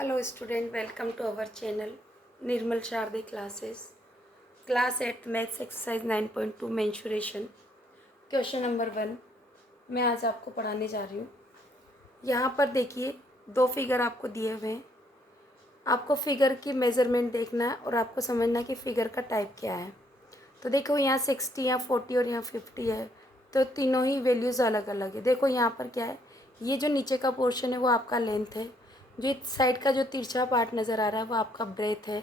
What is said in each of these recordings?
Hello student, welcome to our channel Nirmal Sharde classes. Class 8 Maths exercise 9.2 mensuration. Question number 1 मैं आज आपको पढ़ाने जा रही हूँ। यहाँ पर देखिए दो फिगर आपको दिए हुए हैं। आपको फिगर की मेज़रमेंट देखना है और आपको समझना है कि फिगर का टाइप क्या है। तो देखो यहाँ 60, यहाँ 40 और यहाँ 50 है, तो तीनों ही वैल्यूज़ अलग अलग है। देखो यहाँ पर क्या है, ये जो नीचे का पोर्शन है वो आपका लेंथ है, जो इस साइड का जो तिरछा पार्ट नज़र आ रहा है वो आपका ब्रेथ है,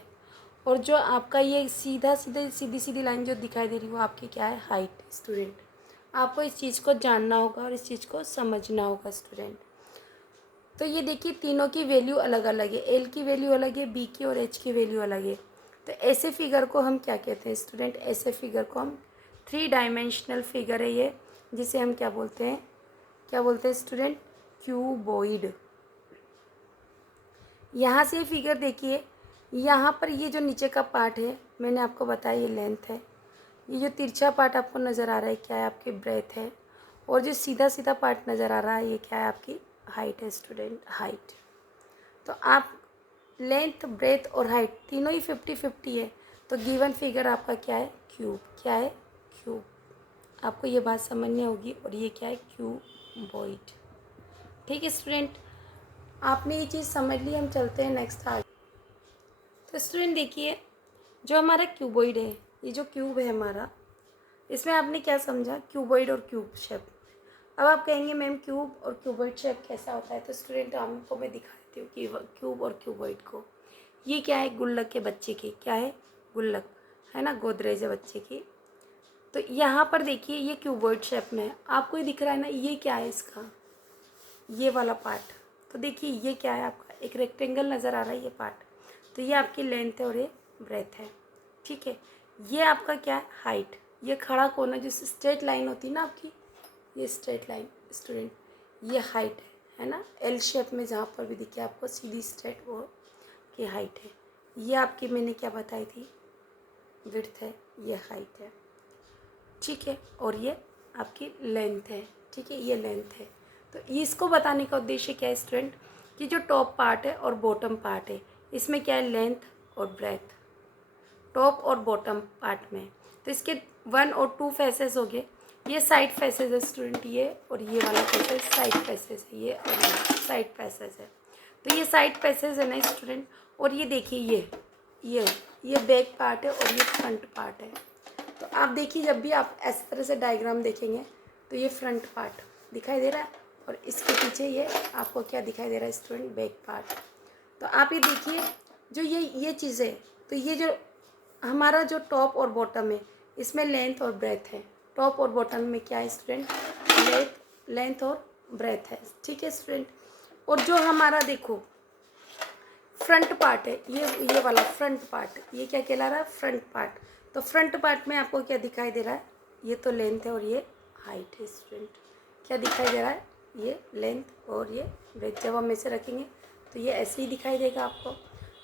और जो आपका ये सीधी सीधी लाइन जो दिखाई दे रही है वो आपकी क्या है, हाइट। स्टूडेंट आपको इस चीज़ को जानना होगा और इस चीज़ को समझना होगा स्टूडेंट। तो ये देखिए तीनों की वैल्यू अलग अलग है, एल की वैल्यू अलग है, बी की और एच की वैल्यू अलग है। तो ऐसे फिगर को हम क्या कहते हैं स्टूडेंट, ऐसे फिगर को हम 3 डायमेंशनल फिगर है ये, जिसे हम क्या बोलते हैं स्टूडेंट, क्यूबॉइड। यहाँ से फिगर देखिए, यहाँ पर ये जो नीचे का पार्ट है मैंने आपको बताया ये लेंथ है, ये जो तिरछा पार्ट आपको नज़र आ रहा है क्या है, आपकी ब्रेथ है, और जो सीधा सीधा पार्ट नज़र आ रहा है ये क्या है, आपकी हाइट है स्टूडेंट, हाइट। तो आप लेंथ, ब्रेथ और हाइट तीनों ही 50-50 है, तो गिवन फिगर आपका क्या है, क्यूब। क्या है, क्यूब। आपको ये बात समझनी होगी, और ये क्या है, क्यूबॉइड। ठीक है स्टूडेंट, आपने ये चीज़ समझ ली। हम चलते हैं नेक्स्ट आगे। तो स्टूडेंट देखिए, जो हमारा क्यूबॉइड है, ये जो क्यूब है हमारा, इसमें आपने क्या समझा, क्यूबॉइड और क्यूब शेप। अब आप कहेंगे मैम क्यूब और क्यूबॉइड शेप कैसा होता है, तो स्टूडेंट आपको मैं दिखा देती हूँ कि क्यूब और क्यूबॉइड को। ये क्या है, गुल्लक के बच्चे की, क्या है, गुल्लक है ना, गोदरेज है बच्चे की। तो यहाँ पर देखिए ये क्यूबॉइड शेप में है, आपको ये दिख रहा है ना, ये क्या है इसका, ये वाला पार्ट। तो देखिए ये क्या है, आपका एक रेक्टेंगल नज़र आ रहा है ये पार्ट, तो ये आपकी लेंथ है और ये ब्रेथ है। ठीक है, ये आपका क्या है, हाइट। ये खड़ा कोना जो स्ट्रेट लाइन होती है ना आपकी, ये स्ट्रेट लाइन स्टूडेंट, ये हाइट है ना, एल शेप में जहाँ पर भी दिखे आपको सीधी स्ट्रेट, वो की हाइट है। ये आपकी मैंने क्या बताई थी, विड्थ है, ये हाइट है। ठीक है, और ये आपकी लेंथ है। ठीक है, ये लेंथ है। तो इसको बताने का उद्देश्य क्या है स्टूडेंट, कि जो टॉप पार्ट है और बॉटम पार्ट है, इसमें क्या है, लेंथ और ब्रेथ, टॉप और बॉटम पार्ट में। तो इसके 1 और 2 फेसेस हो गए, ये साइड फेसेस है स्टूडेंट, ये और ये वाला फेसेस साइड फेसेस है, ये और ये साइड फेसेस है। तो ये साइड फेसेस है ना स्टूडेंट, और ये देखिए ये बैक पार्ट है और ये फ्रंट पार्ट है। तो आप देखिए, जब भी आप इस तरह से डायग्राम देखेंगे तो ये फ्रंट पार्ट दिखाई दे रहा है, और इसके पीछे ये आपको क्या दिखाई दे रहा है स्टूडेंट, बैक पार्ट। तो आप ये देखिए, जो ये चीज़ें, तो ये जो हमारा जो टॉप और बॉटम है, इसमें लेंथ और ब्रेथ है। टॉप और बॉटम में क्या है स्टूडेंट, लेंथ और ब्रेथ है। ठीक है स्टूडेंट, और जो हमारा देखो फ्रंट पार्ट है, ये वाला फ्रंट पार्ट, ये क्या कहला रहा है, फ्रंट पार्ट। तो फ्रंट पार्ट में आपको क्या दिखाई दे रहा है, ये तो लेंथ है और ये हाइट है स्टूडेंट। क्या दिखाई दे रहा है, ये लेंथ और ये ब्रेथ। जब हम ऐसे रखेंगे तो ये ऐसे ही दिखाई देगा आपको।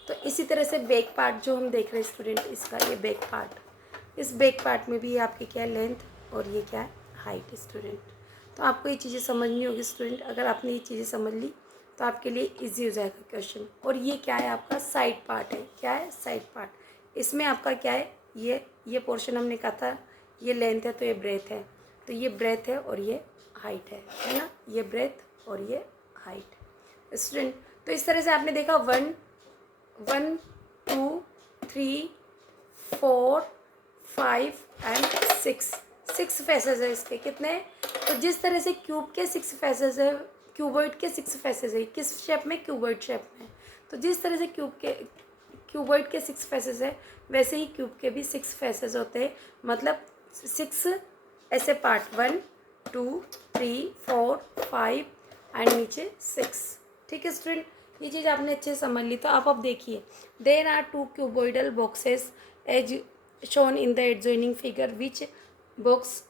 तो इसी तरह से बैक पार्ट जो हम देख रहे हैं स्टूडेंट, इसका ये बैक पार्ट, इस बैक पार्ट में भी ये आपकी क्या है, लेंथ और ये क्या है, हाइट स्टूडेंट। तो आपको ये चीज़ें समझनी होगी स्टूडेंट। अगर आपने ये चीज़ें समझ ली तो आपके लिए इजी हो जाएगा क्वेश्चन। और ये क्या है, आपका साइड पार्ट है। क्या है, साइड पार्ट। इसमें आपका क्या है, ये पोर्शन हमने कहा था ये लेंथ है तो ये ब्रेथ है, तो ये ब्रेथ है और ये हाइट है ना, ये ब्रेथ और ये हाइट स्टूडेंट। तो इस तरह से आपने देखा 1 2 3 4 5 एंड 6 फेसेस है इसके। कितने, तो जिस तरह से क्यूब के 6 फेसेस है, क्यूबॉइड के 6 फेसेस है, किस शेप में, क्यूबॉइड शेप में। तो जिस तरह से क्यूबॉइड के 6 फेसेस है, वैसे ही क्यूब के भी 6 फेसेस होते हैं, मतलब 6 ऐसे पार्ट, 1 2 3 4 5 एंड नीचे 6। ठीक है स्टूडेंट, ये चीज़ आपने अच्छे से समझ ली। तो आप अब देखिए, there are 2 cuboidal boxes as shown in the adjoining figure, which box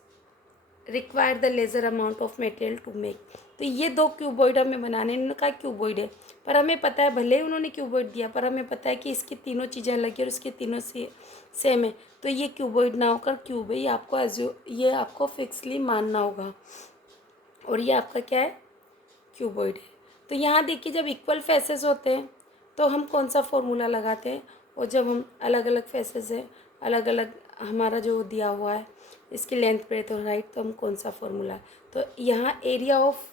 require the lesser amount of material to make. तो ये 2 क्यूबॉइड हमें बनाने, इन्होंने कहा क्यूबॉइड है, पर हमें पता है, भले ही उन्होंने क्यूबॉइड दिया, पर हमें पता है कि इसकी तीनों चीज़ें अलग है और इसकी तीनों से सेम है। तो ये क्यूबॉइड ना होकर क्यूब है, ये आपको फिक्सली मानना होगा, और ये आपका क्या है, क्यूबॉइड है। तो यहाँ देखिए, जब इक्वल फेसेस होते हैं तो हम कौन सा फॉर्मूला लगाते हैं, और जब हम अलग अलग फेसेस है, अलग अलग हमारा जो दिया हुआ है इसकी लेंथ ब्रेथ और हाइट, तो हम कौन सा फॉर्मूला, तो यहाँ एरिया ऑफ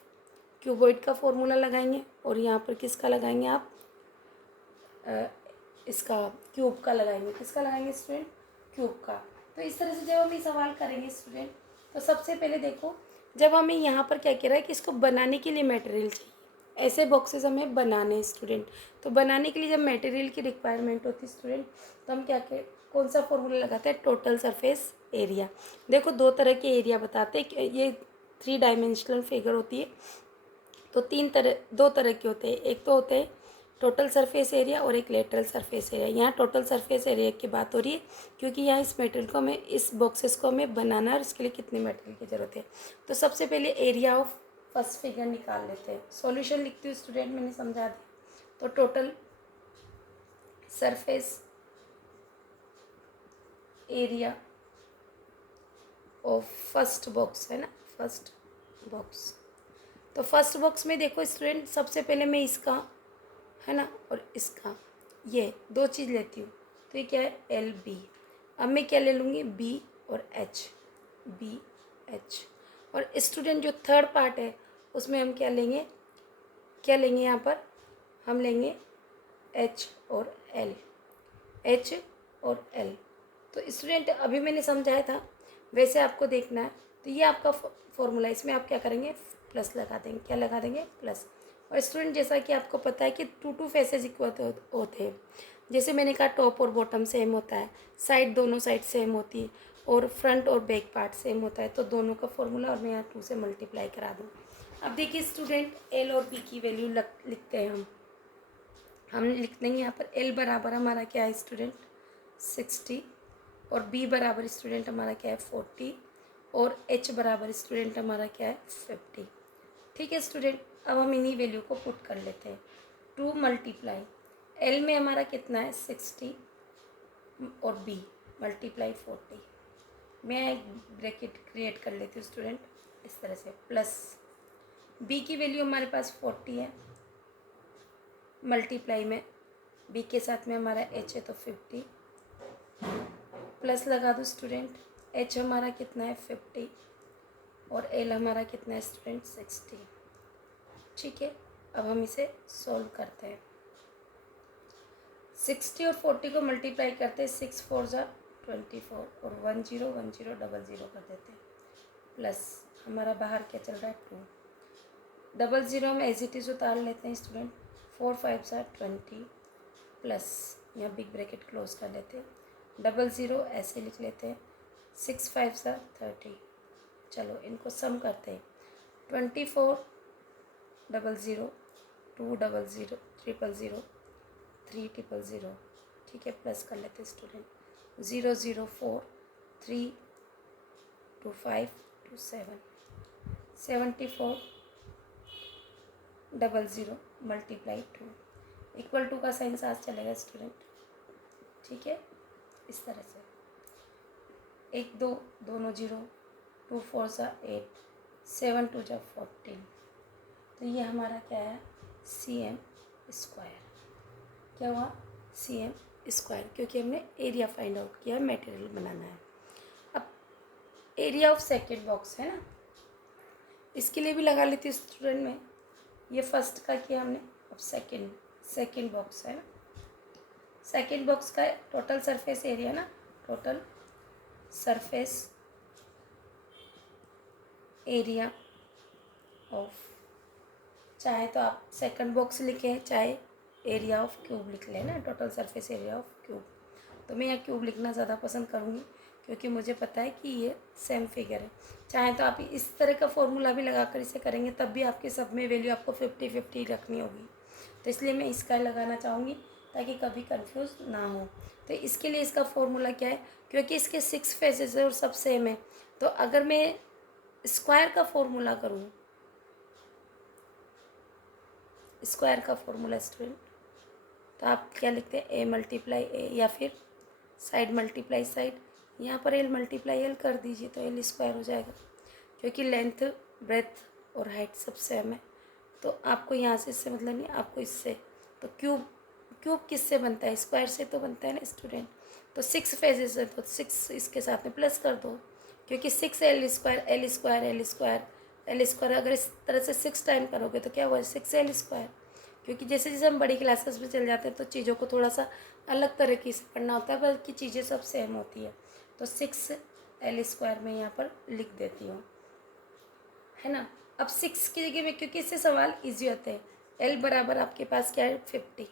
क्यूबॉइड का फॉर्मूला लगाएंगे और यहाँ पर किसका लगाएंगे आप, इसका क्यूब का लगाएंगे। किसका लगाएंगे स्टूडेंट, क्यूब का। तो इस तरह से जब हम ये सवाल करेंगे स्टूडेंट, तो सबसे पहले देखो, जब हमें यहाँ पर क्या कह रहा है कि इसको बनाने के लिए मटेरियल चाहिए, ऐसे बॉक्सेस हमें बनाने हैं स्टूडेंट। तो बनाने के लिए जब मटेरियल की रिक्वायरमेंट होती है स्टूडेंट, तो हम क्या कौन सा फॉर्मूला लगाते हैं, टोटल सरफेस एरिया। देखो दो तरह के एरिया बताते हैं, ये 3 डायमेंशनल फिगर होती है, तो दो तरह के होते हैं। एक तो होते हैं टोटल सरफेस एरिया और एक लेटरल सरफेस एरिया। यहाँ टोटल सरफेस एरिया की बात हो रही है, क्योंकि यहाँ इस मटेरियल को हमें, इस बॉक्सेस को हमें बनाना है और इसके लिए कितने मटेरियल की ज़रूरत है। तो सबसे पहले एरिया ऑफ फर्स्ट फिगर निकाल लेते हैं। सॉल्यूशन लिखती हूँ स्टूडेंट, मैंने समझा दिया। तो total surface area of first box है ना, फर्स्ट बॉक्स। तो फर्स्ट बॉक्स में देखो स्टूडेंट, सबसे पहले मैं इसका है ना और इसका, ये दो चीज़ लेती हूँ। तो ये क्या है, एल बी। अब मैं क्या ले लूँगी, बी और एच, बी एच। और स्टूडेंट जो थर्ड पार्ट है उसमें हम क्या लेंगे, यहाँ पर हम लेंगे एच और एल, एच और एल। तो स्टूडेंट अभी मैंने समझाया था, वैसे आपको देखना है। तो ये आपका फॉर्मूला, इसमें आप क्या करेंगे, प्लस लगा देंगे। क्या लगा देंगे, प्लस। और स्टूडेंट जैसा कि आपको पता है कि टू फेसेस इक्वल होते हैं। जैसे मैंने कहा टॉप और बॉटम सेम होता है, साइड दोनों साइड सेम होती है, और फ्रंट और बैक पार्ट सेम होता है। तो दोनों का फॉर्मूला, और मैं यहाँ 2 से मल्टीप्लाई करा दूँ। अब देखिए स्टूडेंट, एल और बी की वैल्यू लिखते हैं हम लिख देंगे यहाँ पर। एल बराबर हमारा क्या है स्टूडेंट, 60, और बी बराबर स्टूडेंट हमारा क्या है, 40, और एच बराबर स्टूडेंट हमारा क्या है, 50। ठीक है स्टूडेंट, अब हम इन्हीं वैल्यू को पुट कर लेते हैं। 2 मल्टीप्लाई एल में हमारा कितना है, 60, और बी मल्टीप्लाई 40। मैं एक ब्रैकेट क्रिएट कर लेती हूँ स्टूडेंट इस तरह से, प्लस बी की वैल्यू हमारे पास 40 है, मल्टीप्लाई में बी के साथ में हमारा एच है तो 50, प्लस लगा दो स्टूडेंट। एच हमारा कितना है, 50, और एल हमारा कितना है स्टूडेंट, 60। ठीक है, अब हम इसे सॉल्व करते हैं। 60 और 40 को मल्टीप्लाई करते हैं, 6 4 ज़ा 24, और 1 0 1 0 0 0 कर देते हैं, प्लस हमारा बाहर क्या चल रहा है, 2 0 0 हम एज इट इज़ उतार लेते हैं स्टूडेंट। 4 5 ज़ा 20, प्लस यहाँ बिग ब्रैकेट क्लोज कर लेते हैं, 0 0 ऐसे लिख लेते हैं, 6 5 ज़ा 30। चलो इनको सम करते हैं, 24 0 0 2 0 0 0 0 3 0 0। ठीक है, प्लस कर लेते स्टूडेंट, 0 0 4 3 2 5 2 7 74 0 0 मल्टीप्लाई 2 इक्वल टू का साइन साथ चलेगा स्टूडेंट। ठीक है, इस तरह से 1 2 दोनों 0, 2 4 ज़ा 8, 7 2 ज़ा 14। तो ये हमारा क्या है, cm स्क्वायर। क्या हुआ, cm स्क्वायर, क्योंकि हमने एरिया फाइंड आउट किया है, मटेरियल बनाना है। अब एरिया ऑफ सेकेंड बॉक्स है ना, इसके लिए भी लगा लेती हूँ स्टूडेंट में। ये फर्स्ट का किया हमने, अब सेकेंड बॉक्स है ना। सेकेंड बॉक्स का टोटल सरफेस एरिया ना, टोटल सरफेस एरिया ऑफ, चाहे तो आप सेकंड बॉक्स लिखें, चाहे एरिया ऑफ क्यूब लिख लें ना, total surface area of cube. तो मैं यहाँ क्यूब लिखना ज़्यादा पसंद करूँगी, क्योंकि मुझे पता है कि ये सेम फिगर है। चाहे तो आप इस तरह का फॉर्मूला भी लगा कर इसे करेंगे, तब भी आपके सब में वैल्यू आपको 50-50 रखनी होगी। तो इसलिए मैं इसका लगाना चाहूँगी, ताकि कभी कंफ्यूज ना हो। तो इसके लिए इसका फॉर्मूला क्या है, क्योंकि इसके 6 फेसेस है और सब सेम है, तो अगर मैं स्क्वायर का फॉर्मूला करूँ, स्क्वायर का फॉर्मूला स्टूडेंट, तो आप क्या लिखते हैं, ए मल्टीप्लाई ए, या फिर साइड मल्टीप्लाई साइड। यहाँ पर एल मल्टीप्लाई एल कर दीजिए तो एल स्क्वायर हो जाएगा, क्योंकि लेंथ ब्रेथ और हाइट सब सेम है। तो आपको यहाँ से इससे मतलब नहीं, आपको इससे, तो क्यूब क्यूब किससे बनता है? स्क्वायर से तो बनता है ना स्टूडेंट। तो 6 फेजेस है तो 6 इसके साथ में प्लस कर दो, क्योंकि 6 अगर इस तरह से 6 टाइम करोगे तो क्या हुआ? 6 L²। क्योंकि जैसे जैसे हम बड़ी क्लासेस में चल जाते हैं तो चीज़ों को थोड़ा सा अलग तरीके से पढ़ना होता है, बल्कि चीज़ें सब सेम होती है। तो 6L² में यहाँ पर लिख देती हूँ, है ना। अब 6 की जगह में, क्योंकि इससे सवाल ईजी होते हैं, L बराबर आपके पास क्या है? 50,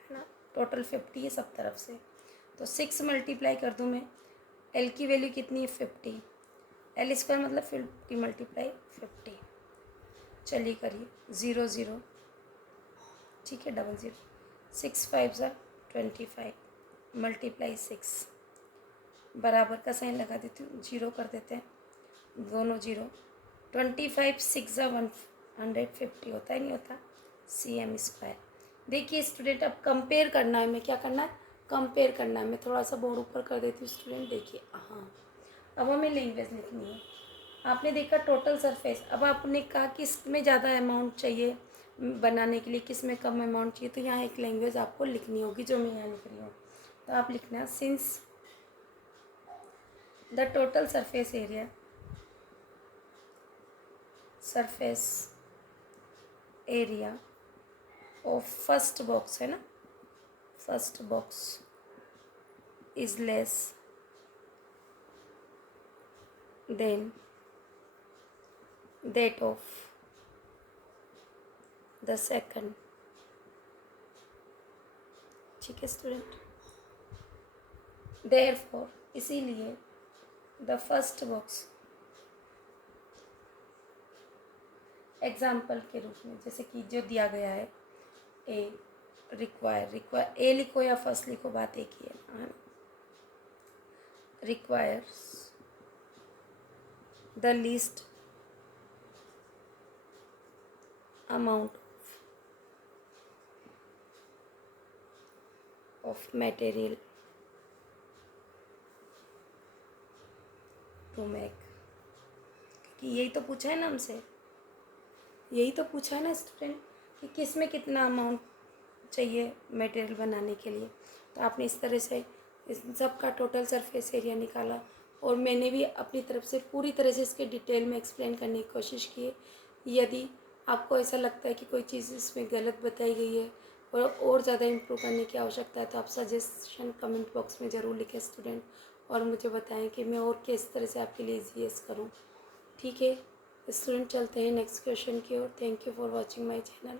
है ना। टोटल 50 है सब तरफ से, तो 6 मल्टीप्लाई कर दूँ मैं, L की वैल्यू कितनी है? 50। L² मतलब 50 मल्टीप्लाई 50। चलिए करिए, 0 0, ठीक है, 00, 6 5 ज़ा 25 मल्टीप्लाई 6, बराबर का साइन लगा देती हूँ, 0 कर देते हैं, दोनों 0। 25 6 ज़ा 150 होता है, नहीं होता? cm²। देखिए स्टूडेंट, अब कंपेयर करना है, मैं क्या करना है? कंपेयर करना है। मैं थोड़ा सा बोर्ड ऊपर कर देती हूँ स्टूडेंट, देखिए। हाँ, अब हमें लैंग्वेज लिखनी है। आपने देखा टोटल सरफेस, अब आपने कहा किस में ज़्यादा अमाउंट चाहिए बनाने के लिए, किस में कम अमाउंट चाहिए, तो यहाँ एक लैंग्वेज आपको लिखनी होगी जो मैं यहाँ लिख रही हूँ। तो आप लिखना, since the total surface area of first box, है ना, first box is less than that of the second. ठीक है स्टूडेंट, देयरफॉर, इसीलिए द फर्स्ट बॉक्स, एग्जाम्पल के रूप में, जैसे कि जो दिया गया है, ए रिक्वायर ए लिखो या फर्स्ट लिखो, बात एक ही है। Requires the least amount of material to make. क्योंकि यही तो पूछा है ना हमसे, यही तो पूछा है ना स्टूडेंट, कि किस में कितना अमाउंट चाहिए मटेरियल बनाने के लिए। तो आपने इस तरह से इस सब का टोटल सरफेस एरिया निकाला, और मैंने भी अपनी तरफ से पूरी तरह से इसके डिटेल में एक्सप्लेन करने की कोशिश की है। यदि आपको ऐसा लगता है कि कोई चीज़ इसमें गलत बताई गई है और ज़्यादा इम्प्रूव करने की आवश्यकता है, तो आप सजेशन कमेंट बॉक्स में ज़रूर लिखें स्टूडेंट, और मुझे बताएं कि मैं और किस तरह से आपके लिए ईजीएस करूँ। ठीक है स्टूडेंट, चलते हैं नेक्स्ट क्वेश्चन की ओर। Thank you for watching my channel.